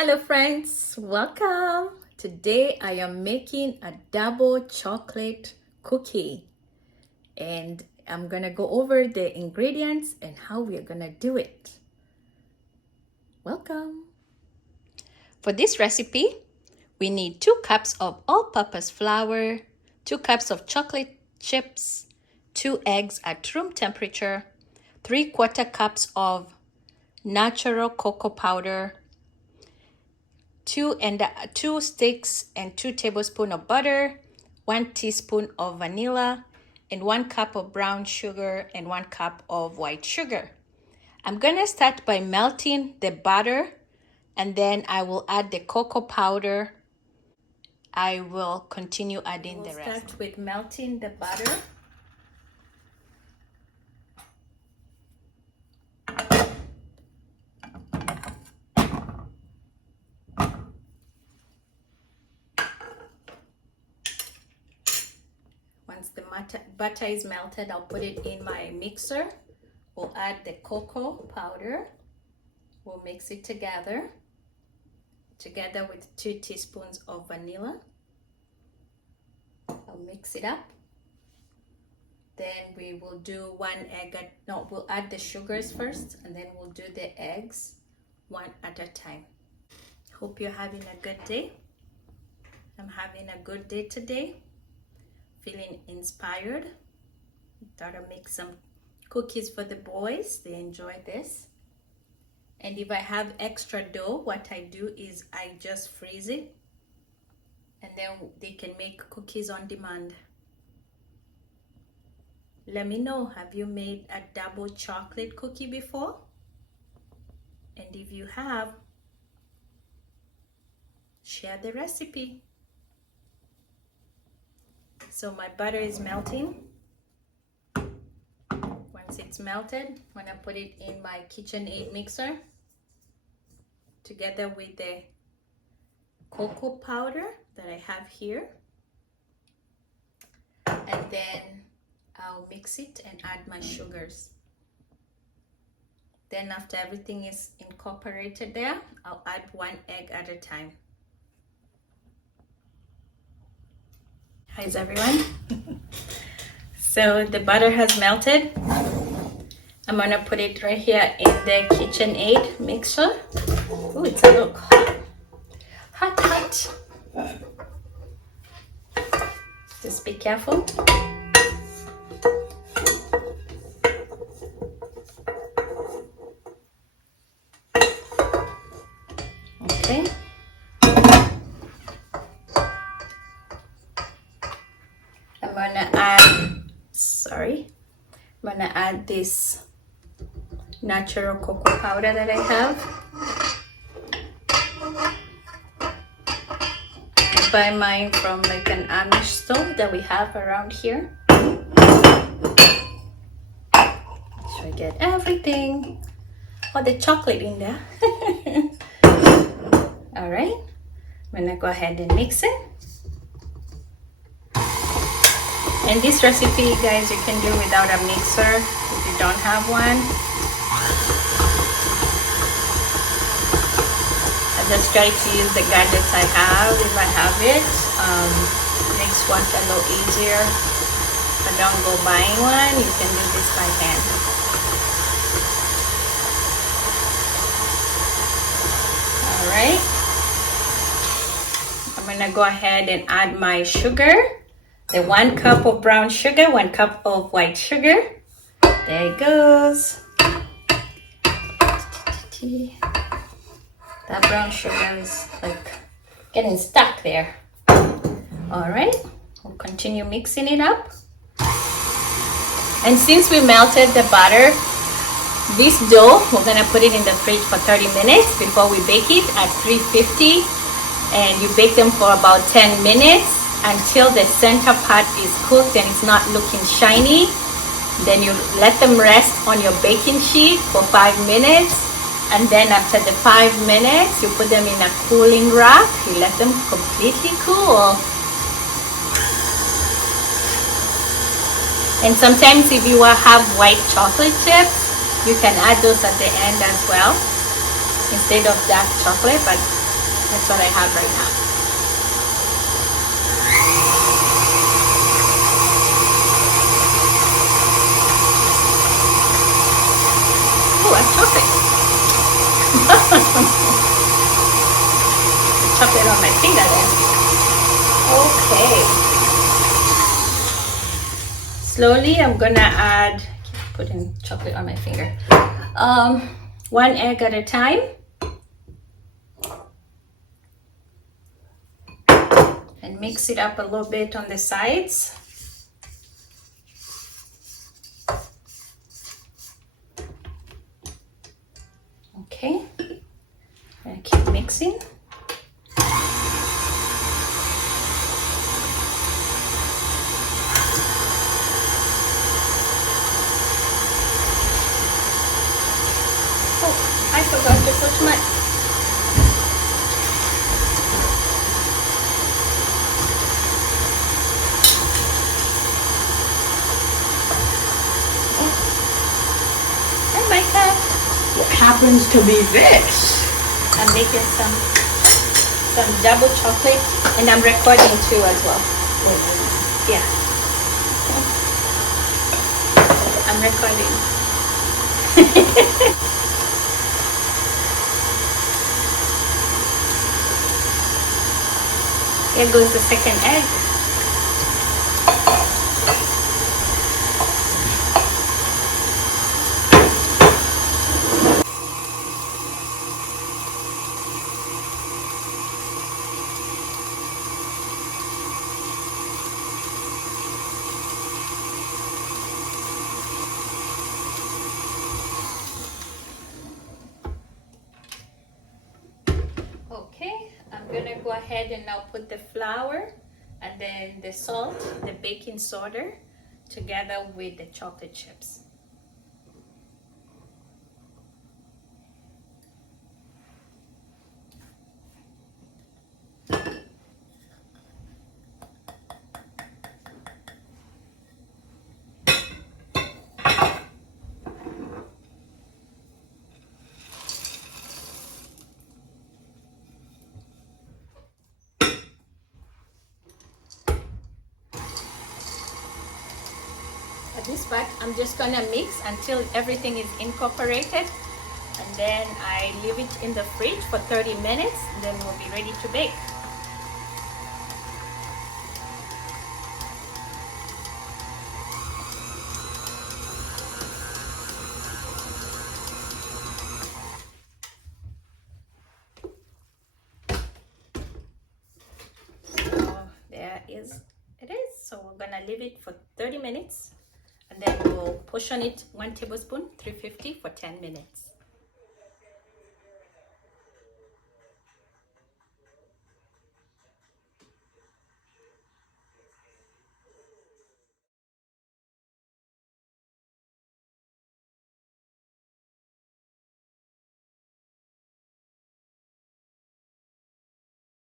Hello friends, welcome. Today I am making a double chocolate cookie and I'm gonna go over the ingredients and how we are gonna do it. Welcome. For this recipe, we need 2 cups of all-purpose flour, 2 cups of chocolate chips, 2 eggs at room temperature, 3/4 cups of natural cocoa powder, 2 sticks and 2 tablespoons of butter, 1 teaspoon of vanilla, and 1 cup of brown sugar and 1 cup of white sugar. I'm gonna start by melting the butter and then I will add the cocoa powder. I will continue adding the rest. Start with melting the butter. Once the butter is melted, I'll put it in my mixer. We'll add the cocoa powder. We'll mix it together with 2 teaspoons of vanilla. I'll mix it up. Then we will do 1 egg. We'll add the sugars first and then we'll do the eggs one at a time. Hope you're having a good day. I'm having a good day today. Feeling inspired. Thought I'd make some cookies for the boys. They enjoy this. And if I have extra dough, what I do is I just freeze it and then they can make cookies on demand. Let me know, have you made a double chocolate cookie before? And if you have, share the recipe. So my butter is melting. Once it's melted, I'm gonna put it in my KitchenAid mixer together with the cocoa powder that I have here. And then I'll mix it and add my sugars. Then after everything is incorporated there, I'll add 1 egg at a time. How's everyone? So the butter has melted. I'm gonna put it right here in the KitchenAid mixer. Oh, it's a little hot. Hot. Just be careful. Okay. I'm gonna add this natural cocoa powder that I have. I buy mine from like an Amish store that we have around here. So I get everything. Oh, the chocolate in there. All right, I'm gonna go ahead and mix it. And this recipe, guys, you can do without a mixer if you don't have one. I just try to use the gadgets I have if I have it. Makes work a little easier. If I don't go buying one, you can do this by hand. All right. I'm gonna go ahead and add my sugar. The 1 cup of brown sugar, 1 cup of white sugar. There it goes. That brown sugar is like getting stuck there. All right, we'll continue mixing it up. And since we melted the butter, this dough, we're gonna put it in the fridge for 30 minutes before we bake it at 350. And you bake them for about 10 minutes. Until the center part is cooked and it's not looking shiny. Then you let them rest on your baking sheet for 5 minutes. And then after the 5 minutes, you put them in a cooling rack. You let them completely cool. And sometimes if you have white chocolate chips, you can add those at the end as well instead of dark chocolate. But That's what I have right now. Oh, I chopped it. Chop it on my finger there. Okay. Slowly, I'm gonna add. Keep putting chocolate on my finger. 1 egg at a time. And mix it up a little bit on the sides. Okay, and keep mixing. Oh, I forgot to put my What happens to be this? I'm making some double chocolate, and I'm recording too as well. Yeah, I'm recording. Here goes the second egg. Okay, I'm gonna go ahead and now put the flour and then the salt, the baking soda, together with the chocolate chips. At this part, I'm just gonna mix until everything is incorporated, and then I leave it in the fridge for 30 minutes, and then we'll be ready to bake. So there is it is. So we're gonna leave it for 30 minutes, and then we'll push on it 1 tablespoon, 350 for 10 minutes.